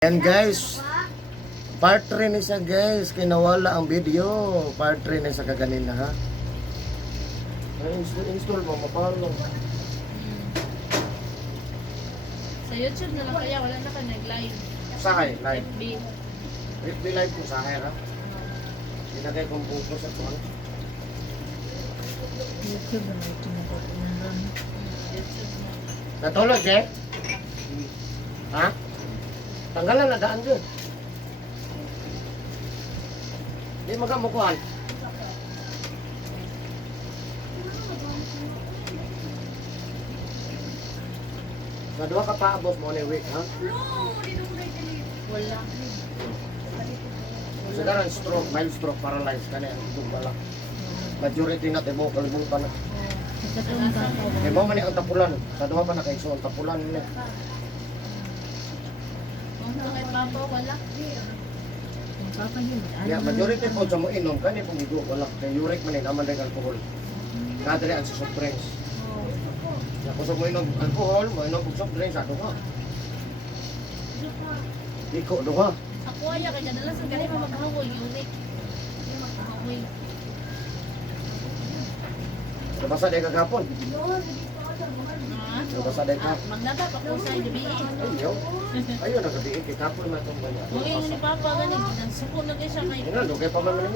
Yan guys, part 3 ni siya guys, kinawala ang video, part 3 ni siya kaganina ha. Install mo, mapalo. Sa YouTube na lang kaya, wala na ka nag-live. Sahay, live. FB. FB live ko sahay ha. Pinagay kong buko sa tuwan. YouTube na ito na po. YouTube na. Natulog eh? Ha? Tanggalan na daan dyan. Di magamukuhan. Sa dua ka pa abos mo ni week ha? Wala. Sekarang stroke, mild stroke, paralyzed ka na yung balak. Majority na timo kalibutan na. Katong ka po. Timo man ang tapulan. Sa duha pa na kay so ang tapulan ni. Kung ito kay Papa, wala. Ang papa yun. Ya majority po sa mo inom kani pong igo wala kay uric man ni naman dang alcohol. Kadre ang soft drinks. Ya kung sa mo inom alcohol, mo inom og soft drinks ato ka. Iko duha. Ako ay kay kadalasan kani maghahoy unit. Maghahoy. Nabasa day kagapon. Ha? Nabasa day ka. Magnata pa ko sa gabi. Ayaw. Ayaw na gabi kay kapon man tong banya. Mungkin ni Papa gani ginansuko na kay siya kay. Ina dugay pa man man.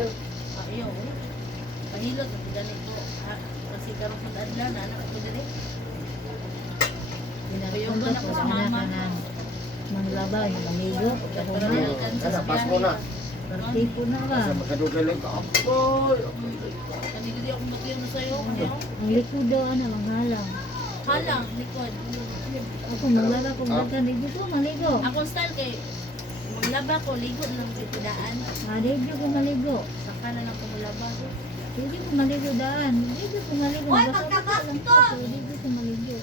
Ayaw. Pahilot at ganito. Kasi karon sa adlaw na anak ko diri. Ginagawa ko sa mama na manglaba, mamigo. Kana pasko na. Partipo na ka. Sa magkadugay lang ka. Apoy. Kanina di ako matiyo na sa'yo. Ang likod daw, manghalang. Halang, likod. Ako maglaba ko bagan, hindi ko maligo. Akong style kay maglaba ko, ligo lang sa tidaan. Hindi ko maligo. Saka na lang ko maglaba. Hindi ko maligo daan. Hindi ko maligo. Oy, magkakasto! Hindi ko maligo.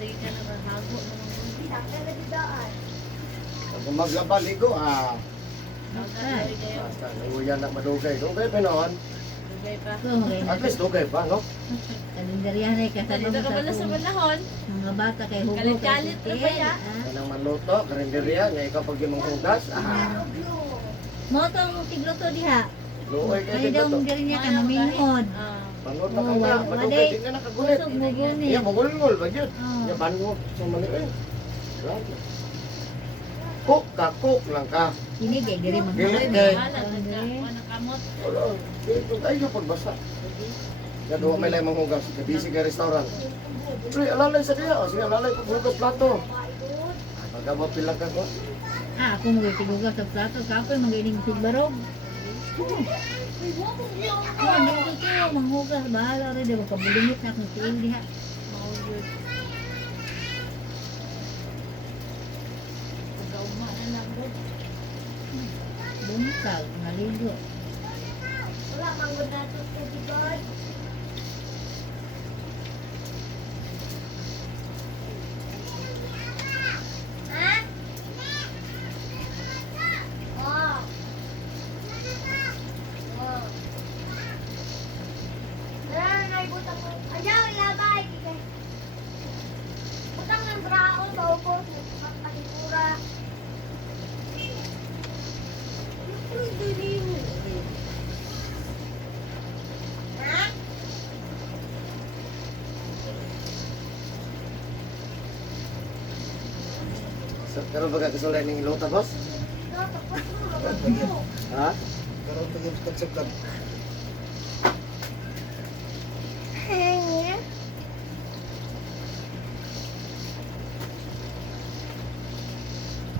Sige ka na hago naman. Kung maglaba ligo Okay. basta uyan na madugay. Dugay pa noon. Dugay pa. Ito, At least dugay pa no. kalendaryahan ay kasama Dito ka sa pala sa akong panahon. mga bata kay Hugo. Kalit-kalit na pa ya. Kanang manluto, karinderya, nga ikaw pag imong hugas, Mo tong tigluto diha. luoy kay Ay daw dito. mong diri niya ka namingod. Panot na Oh, ka na, wala- madugay wala- din na nakagulit. Kusog mo gunit. Iya, magulgol ba yun? Oh. Iya, bango sa maliit. Grabe. Cook lang ka. Ini kay diri Dili magmahal. kay- Nakamot. Wala, dito tayo pagbasa. Nagawa may lamang hugas, kabisi ka restaurant. Pre, alalay sa diya, sige alalay pag hugas plato. Pagkamot pilang ka ko. Ako mo tigugas sa plato, kapoy magining sigbarog. Ano ko manghugas bahala rin daw kabulingit na akong tiil diha. Maulod. Pagkauma na lang po. Buntag, naligo. Wala, manggod na ito sa Digod. So, karon baga kasulay ning ilota, boss? Ha? Karon pagin katsukad.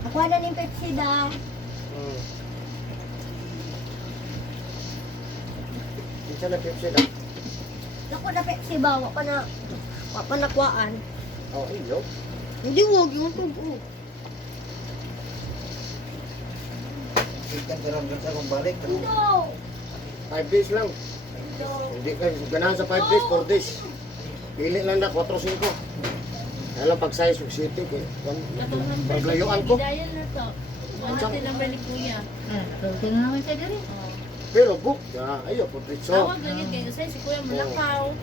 Ako na ng Pepsi da. Kinsa na Pepsi na? Ako na Pepsi ba? Wapa na nakuhaan. Oh, iyo. Hindi wag yung tubo. Ikan karon sa kong balik. No! 5 days lang. Hindi ka ganahan sa 5 days, 4 days. Pili lang na 4-5. Alam pag size of city ko. Katong number. Paglayuan ko. Dial na to. Wala din number ni Kuya. So, tingnan naman siya diri. Oh. Pero book, ayo po Tawag pritso. lang yun kayo. Kasi si Kuya Malakaw.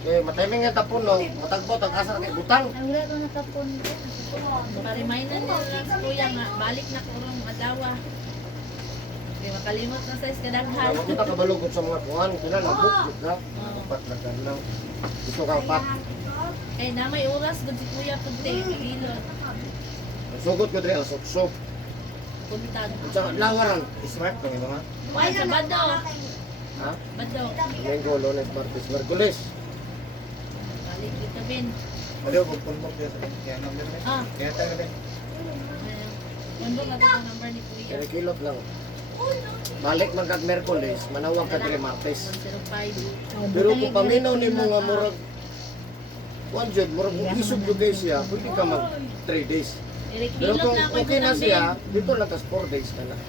Eh, matiming nga tapon no. Matagpo, tag-asa kay butang. Ay, wala ko nakapon ko. Makarimainan nila lang sa kuya nga, balik na kurong adawa. Kaya makalimot na sa iskadaghan. Huwag mo kabalugod sa mga kuhan. Kailan na book ka. Pat na ka lang. Gusto ka pat. Eh, na may oras doon si kuya punti, ilot. Sugot ko dre, asok-sok. Puntag. Sa lawaran, smart kang mga. Ay, sa Bado. Ha? Bado. Linggo, Lunes, Martes, Merkulis. Balik dito, Ben. Ada pun dia kaya number ni. Ah, Kaya tayo din. Mundo nga ito ang number ni kuya. Kaya kilot lang. Balik man kag Merkulis, manawag ka dre Martes. 105. Pero kung paminaw ni mo nga murag 1 jud, murag kung isog jud kay siya, pwede ka mag 3 days. Eric, Pero hilot kung na ako okay na ibutang, siya, Ben. dito lang tas 4 days na lang.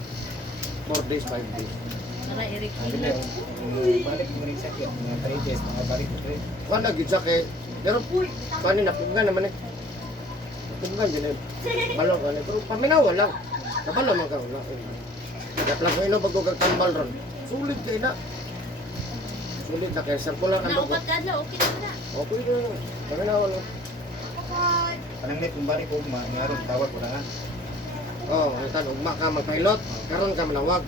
4 days, 5 days. Para Eric, Ada hilot. balik mo rin sa kaya mga 3 days mga balik ko rin. Kung nagid siya kay, pero kanin napuggan naman eh. Napuggan din eh. Balo ka ni, pero paminawa lang. Kabalo man ka wala. Kaya lang ko ino bago kagtambal ron. Sulit kayo na. Sulit na kaya sarkular ang dugo. Naupat ka na, okay na na. Okay na lang. Paminawa lang. Anong net kung balik ko ngaron tawag ko na nga. Oh, ang tan ugma ka magpilot, karon ka manawag.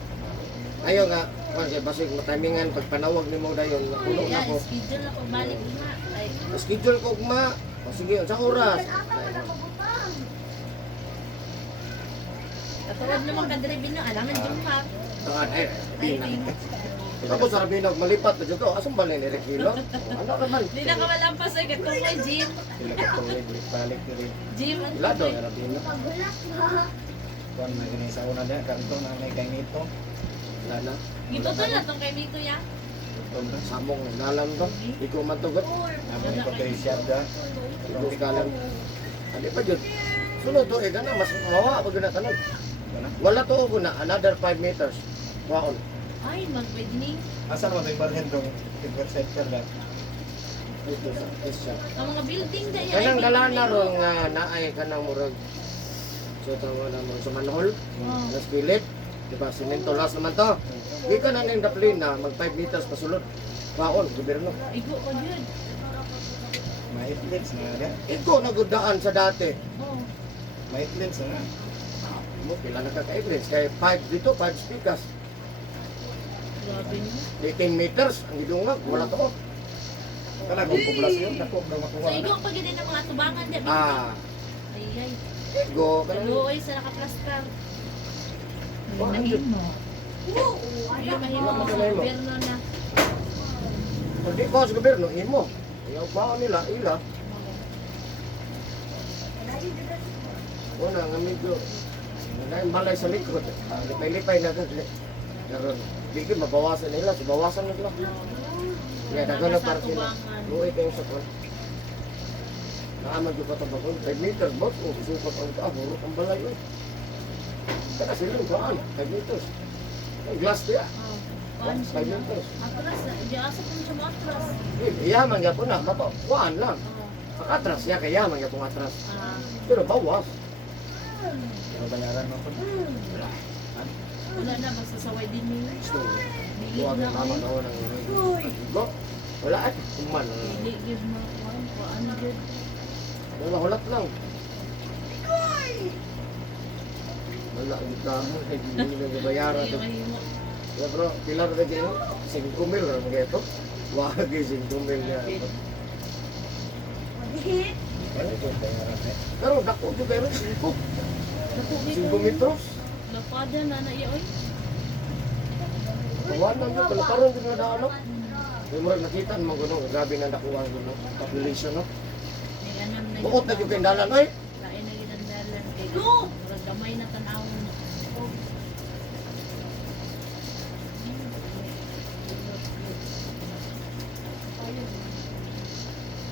Ayo nga, kasi basig matimingan pag panawag nimo dayon, napuno na Yeah, ko. schedule ako balik na. Ay, Schedule ko ugma. O sige, sa oras. katawad naman kadribin na, alangan jumap. Saan eh, di na. Timing. Tapos sarbinog malipat na dito. Asong balay ni Rekilo? Ano ka man? Di na ka malampas ay katong may gym. Sila ko tuloy balik ko rin. Gym ang Wala daw, tuloy. Rabino. Kuan na gani sa una dia kanto na may kay nito. Wala na. Gito to na tong kay Mito ya. Samong nalam to. Ikaw matugot. Amo ni pagkaisya da. Ikaw kalam. Ano pa dyan? Sunod to, eh, gana, mas mawa pag na tanong. Kana? Wala to ko na, another 5 meters. Waon. Ay, magpwede ni. Asa naman may barhen dong interceptor da. Ito sa isya. Ang mga building da yan. Kanang galana ron nga naay ka ng murag. So tawa na mo sa manhole. Oh. Nas pilit. Diba, simento last naman to. Di ka na ng daplin na mag 5 meters pasulod. Waon, gobyerno. Igo ko yun. May lens na dia. Ikaw nagudaan sa dati. Oh. May lens na. Mo pila na ka-evidence. Kaya 5 dito, 5 speakers. Grabe mo. 18 meters, ang idungag, wala to. Kana kung poblasyon dako daw makuha. So, igo pag din ang mga tubangan da. Ah, Ay, ay. ego, kanang Kaluoy sa nakaplaskar. Hinahin mo. Yung mahimo mo sa gobyerno na. Hindi ko sa gobyerno, imo. Yung baon nila, ila. Una nga medyo, nagayang balay sa likod. Lipay-lipay na ka. Pero, di ko mabawasan nila, so bawasan nila. Kaya dagan na parking na. Luoy kayo sa kwan. Naaman ko pa ito bakon, 5 meters, bot, o supat ang kaahurot ang balay. Kaya silang kuhaan, 5 meters. Ang glass kaya, Oh. Kuan 5 siya. meters. Atras na. Di asa kung siya mo atras. Iyaman nga po na, kuhaan lang. Oh. Pag-atras niya, kaya man nga pong atras. Ah. Pero bawas. Pero bayaran mo ko. Wala na. Basta saway din mo. Gusto mo. Bili Huwag na ang mama ko. na ng go. Wala at kuman. Bili give mo. Kuan good. Wala, hulat lang. Wala, ang kamo. Hindi na bayaran. Hindi mahimo. Ya bro, pilar na dyan. 5 mil lang mga ito. Wag 5 mil niya. Ano ito bayaran eh. Pero dako juga rin, 5. Naku, 5 metros. Lapada na na iya oy. Kawan lang yun, kalakaroon din na daan. Yung murag nakita naman ko nung grabe na nakuha ko no, population no. May anam na. Bukod na yung kindalan ay. Lain na ginandalan kay. Murag gamay na tan-awon na.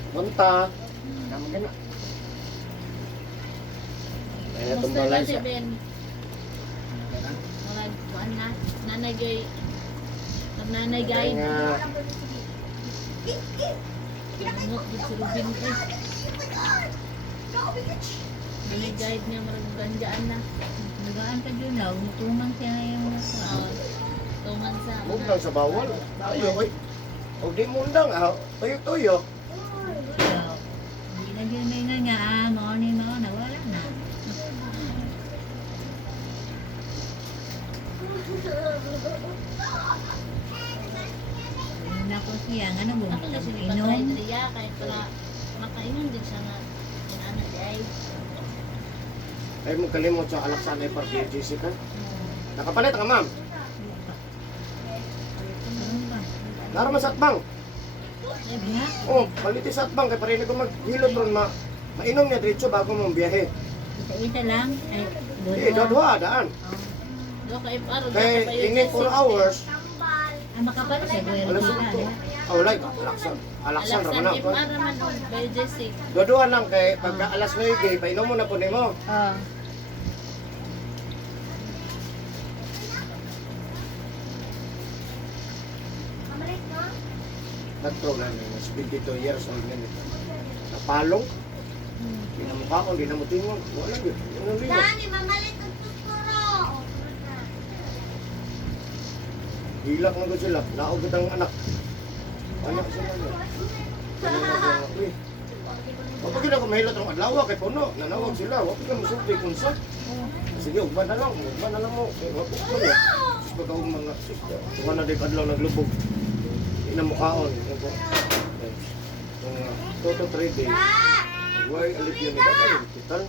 Munta. Naman ka na. Kaya itong Kamusta balay ka si siya. Ben? Mga kuan na. Nanay gay. Nanay gay. Kaya nga, Pinungot din si Rubin eh. Nanay guide niya marag ganjaan na. Nagaan ka dyan lang. Tumang siya na yung Oo. Tuman sa huwag lang sa bawal. Tayo, oy. Huwag di mo undang, ah. Tuyo-tuyo. Ano ko siya, ano mo Ako kasi inom? patay diriya kahit pala makainom din siya nga. Inana di ay. Ay mo kalimot sa alaksan ay party Jessica. Nakapalit ka ma'am. Ano ba? Naraman sa atbang. Sabi nga, Oh, paliti sa atbang kay pareho ko maghilot ron mainom niya diretso bago mong biyahe. isa-isa lang. Ay, Eh, dodwa daan. Do kay paro Kay ingin 4 hours. Ah, makapal siya, Goy. Alas Rosita, ito. di ba? Oh, like alaksan. Alaksan ra man Alaksan ako. para man on by Jessic. Dodwa lang kay pagka alas 9 painom mo na po nimo. Oh. Tatlo na ni 52 years old na nito. Napalong. Di na mukha ko, di na mutingon. Wala yun. Ano rin yun? Dani, mamalit ang tuturo. Hilak na ko sila. Naugot ang anak. Anak sila yun. Uy. Kapag gina ko mahilot ang adlaw kay puno, nanawag sila. Huwag ka musulti kung sa. Sige, ugban na lang mo. Eh, wag ko na. Sus, pagka mga sus. Tuwa na din adlaw naglubog. Di na mukhaon. Yung 2 to 3 days. Huwag alip yun nila kayo. Hospital.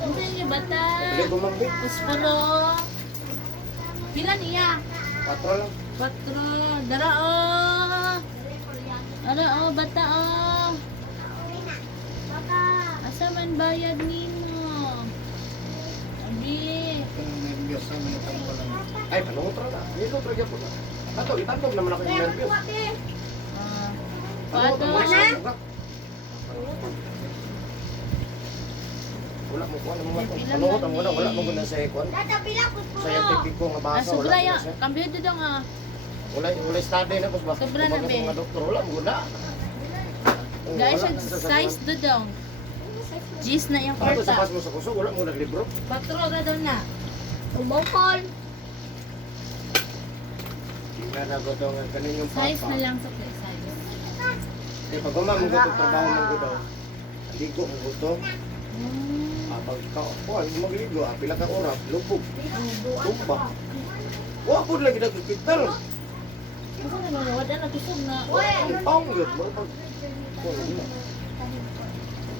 Ano niya bata? Pagkali bumambi. Puspuro. Pila niya? 4 lang. 4. Dara oh. Dara oh bata oh. Asa man bayad nimo? Abi. Kung nervyos na mga tambalan. Ay, panungot na. Hilot ra gyapon na. Tato, itandog naman ako yung nervyos. Ah. Panungot Pato. ang mga sa wala mo kuha na mga panungot ang wala mo guna sa ikon. Scientifico nga Ah, basa wala sobra mo ya. siya. Kambyo dito nga. Wala study na pos ba. Sobra na, Kumbaga be. mga doktor wala mo guna. Guys, size do daw. Gis na yung Pato sa kwarta. pas mo sa kuso wala mo naglibro. 4 ra daw na. Umukol. Tingnan na ko tong kaninyong Size papa. na lang sa size. Kaya pag mo gusto trabaho mo ko daw. Hindi ko mo gusto. Pag kaupuan, magligo, pila ka oras, lubog, tumba. Wa po lagi na hospital. Ano na mo wala na tusog na. Ang taong yun, mga pag...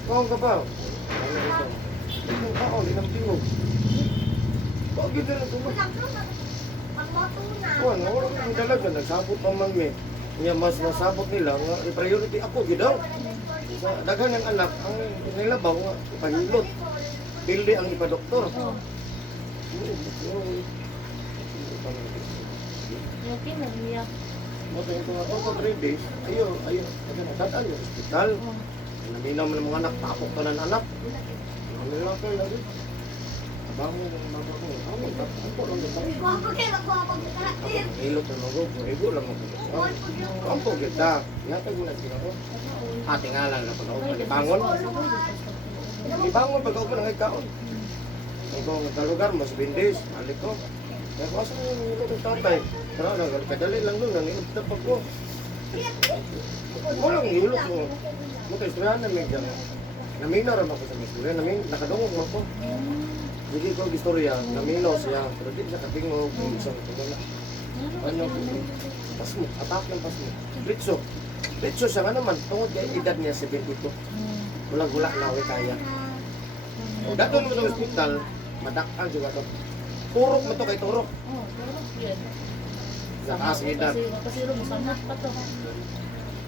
Kung ka ba? Ano ito? Ang taong, di nang tingog. Bakit yun na tumba? Kuhan, wala kang dalaga, nagsabot pa man may. Nga mas nasabot nila, nga i-priority ako, gidaw. Sa daghan ng anak, ang nilabaw nga, ipahilot. Pildi ang ipadoktor. Oh. Okay na niya. Moto yung mga 2 to 3 days, ayo, dadaan yung hospital. Naminaw mo ng mga anak, tapok ka ng anak. Ano lang kayo lagi? Abang mo ng mga ko. Ako lang yung ilot na mga ko, ego lang mo. Kampo kita, yata ko na sila ko. Ate nga lang na pag-aupan, ibangon. Ibangon pag-aupan ng ikaon. Kung kalugar mo, 7 days, alik ko. Kaya ko asa yung ilot ng tatay. Pero kadali lang doon, nanginom na pag ko. Walang ilot mo. Muto istoryahan na may dyan. Naminaw rin ako sa mga istorya, nakadungog mo ko. Hindi ko istorya, naminaw siya. Pero di siya katingog, isang tumula. Ano ko, pas mo, atak yung pas mo. Ritso. Ritso siya nga naman, tungod kay edad niya 72. Walang-gula na ako kaya. O dato mo sa hospital, madakan juga to. Turok mo to kay turok. Oh, pero yan. Sa taas ng edad. Kasi mo sanat pa to.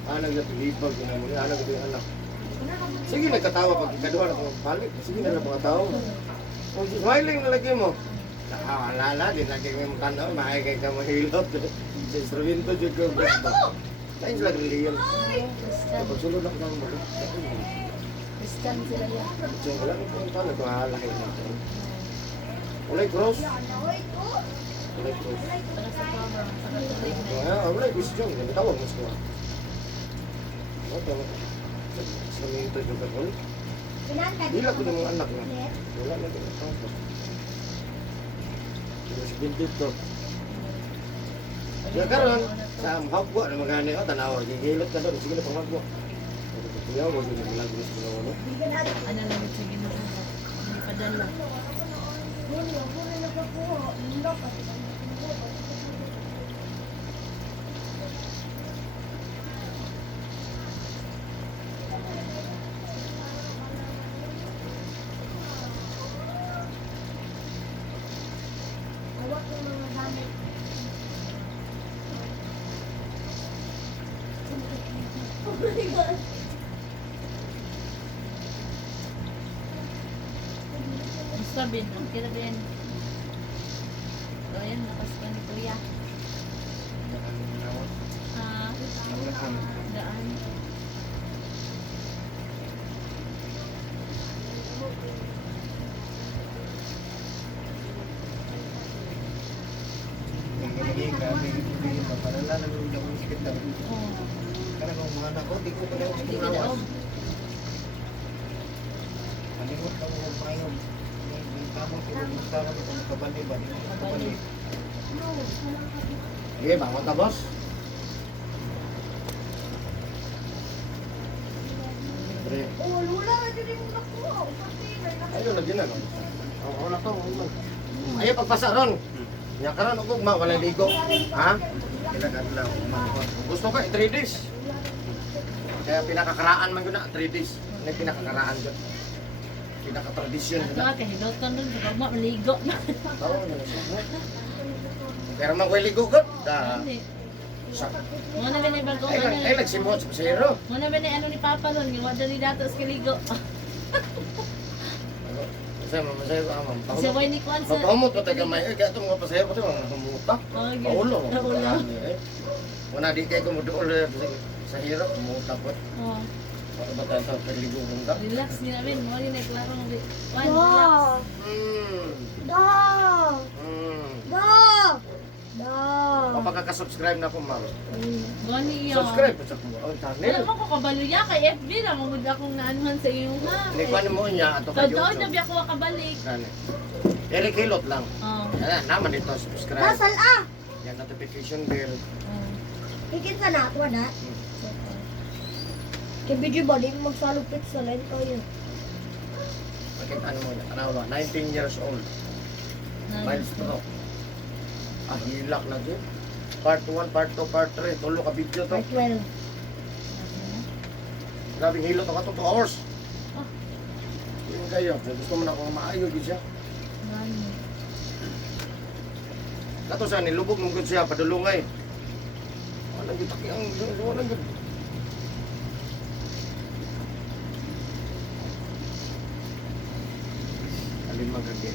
Anak na pilipag, ginamuli, anak ko yung anak. Sige, nagkatawa pag ikaduha na kung balik. Sige na lang mga tao. Kung smiling na lagi mo. Nakawala, di lagi mo tanaw, maayagay ka mahilot. Sa instrumento, dyan ko. Kain sila reliyon. Kapag sulod ako ng mga. Christian sila yan. Diyan wala nang punta, nagkahalaki na. Walay cross. Walay cross. Para sa pama, para sa treatment. Walay question, nagtawag mo siya. Ito, sa minto dyan ka ulit. Bila ko ng mga anak na. Wala na din ang tapos. Si Bintit to. Ya karon sa mahagwa na magani o tanaw gigilot ka doon sige na panghagwa. Kuya wag mo lang gusto sa ano. Ano lang sige na. Hindi padala. Awak yung mga gamit. Oh my God. Basta bin, ang kira bin. So, ayan, nakas pa ni Kuya. Ah, daan. Yung ginigay ka, yung paparala na yung sakit na. Oh, Karena kung mga anak ko, di ko pa daw hindi ka kumulawas. daog. Malimot ka mo payon. Yung tamang tulog sa akin kung nakabali ba? Di ko nakabali. Sige, bangon ta, boss. Pre. Oh, lula na din yung nakuha. Ayun na din ano. Oo, na to. Ayo pagpasa ron. Nya karon ug ma wala ligo. Ha? Kailangan lang umakot. Gusto ka 3 days. Kaya pinakakaraan man gud na 3 days. Ano yung pinakakaraan gud? Pinaka-tradisyon gud Ito na. ka, hiloton dun. Sa pagma, maligo na. Tao na siya. Pero man koy ligo gud. Hindi. Sa Muna ba na bagong ay ano? nagsimot sa pasero. Muna ba na ano ni Papa nun? Yung wala ni Dato sa kaligo. Saya mamasayo ka ma'am. Kasi why ni Kwan sa... Pagpamot pa tayo may kaya itong mga pasahero ko ito mga humuta. Oh, yun. Paulo. Paulo. Wala di kayo kumuduol sa hirap, humuta po. Oh, Para ba tayo sa perligo kong ka? relax niyo namin. Mo yun ay klaro ng Kwan, Da! relax. Da! Da! Da! Kapag-subscribe na po ma'am. Gani yun. Subscribe po sa kong Wala channel. mo ko kabaluya kay FB lang. Magod akong naanuhan sa iyo ha. Hindi ko ano mo niya ato ka Totoo na YouTube. biya ko kabalik. Gani. Eric Hilot lang. Oh. Ayan, naman dito, subscribe. Nasal ah! Yan, notification bell. Oh. Higit sa nato na. Kaya video ba, di mo magsalupit sa line ko yun. Bakit ano mo niya? Ano ba? 19 years old. Milestone. Ah, hilak na dyan. Part 1, part 2, part 3. Tulo ka video to. Part 12. Grabe hilot ako to 2 hours. Ah. Yung kayo, kung gusto mo na kung maayo din siya. Gani. Kato sa nilubog mong good siya, padulungay. Walang gitaki ang walang git. Alin magagi.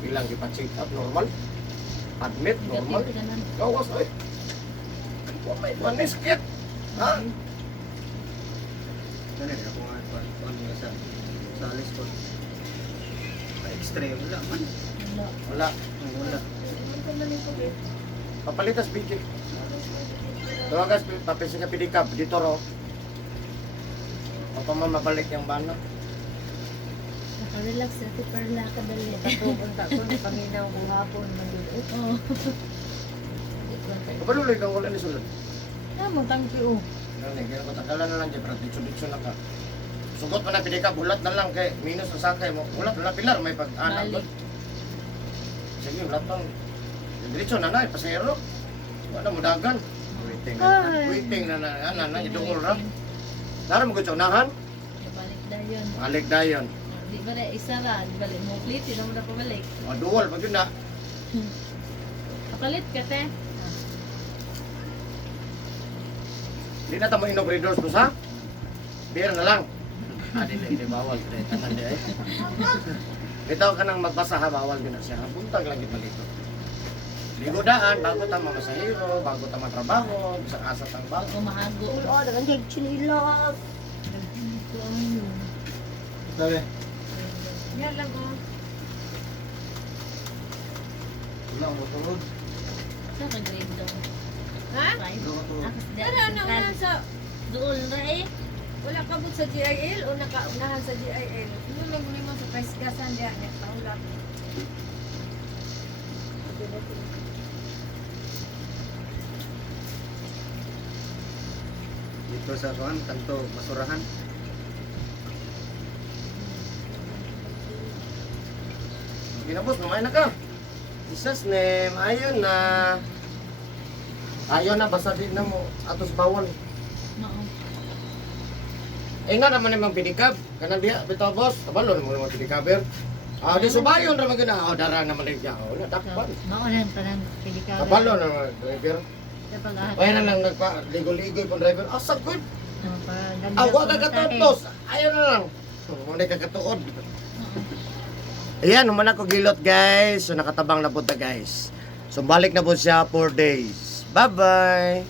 Bilang ipa-check up normal. Admit normal. Negative ka na. Gawas ay. May maniskit. Ha? Ano yun, ako nga ano sa alis ko. Extreme wala man. Wala. Wala. Wala. Papalitas bigay. Tawagas papel nga pidikap dito ro. O pa mabalik yung bana. Nakarelax na ito para nakadali. Pupunta ko ni paminaw ko hapon magdudot. Oo. Kapaluloy kang wala ni sulod. Mo tangki o. Nani, kaya ko tagalan na lang dyan, pero ditso-ditso na ka. Sugot pa na pidikap, ulat na lang kay minus ang sakay mo. Ulat na lang pilar, may pag-anak ba? Balik. Sige, ulat lang. Diretso na na, pasero. Wala mo dagan. Waiting. Waiting na, idungol ra. Nara mo gutso unahan, Balik na yun. balik dayon. Di ba na isa ra? Di balik mo ulit. Di na mo na pabalik. O duwal, pag yun na. Pakalit ka te. Di na tamo inog readers mo sa? Beer na lang. Di bawal. Tanan di ay. Bitaw ka nang magbasa ha, bawal din na siya. Buntag lang yung malito. Ligo daan, bago ta mamasahiro, bago ta matrabaho, bisang asat ang bago. Bago mahago. Oh, dagan kay chinilas. Sabi, Yan lang oh. wala mo tulog. Sa ka-grade daw. Ha? Five. Wala mo tulog. Akas di Ano akas na central. unahan sa Doon na eh. wala ka bud sa GIL o nakaunahan sa GIL? Ano lang mo sa kaisgasan diyan net paulap. Dito sa kuan, kanto basurahan. Ginapos, mamay na ka. Jesus name, ayun na. Ayun na, basta din na mo. Atos bawal. Oo. Eh nga naman yung pedicab. Kanang diya, bitaw boss. Kabalo naman yung pedicabber. Di subayon naman gina. Darang naman rin siya. So, Dakpan. maulan pa lang pedicab. Kabalo naman, driver. Kapag ahas. Kaya na lang nagpa-ligoy-ligoy pang driver. Asag ko. Para Awa ka katutos. Ayun na lang. Muna ka katuod. Ayan, human ako gilot guys. So nakatabang na punta guys. So balik na po siya 4 days. Bye-bye.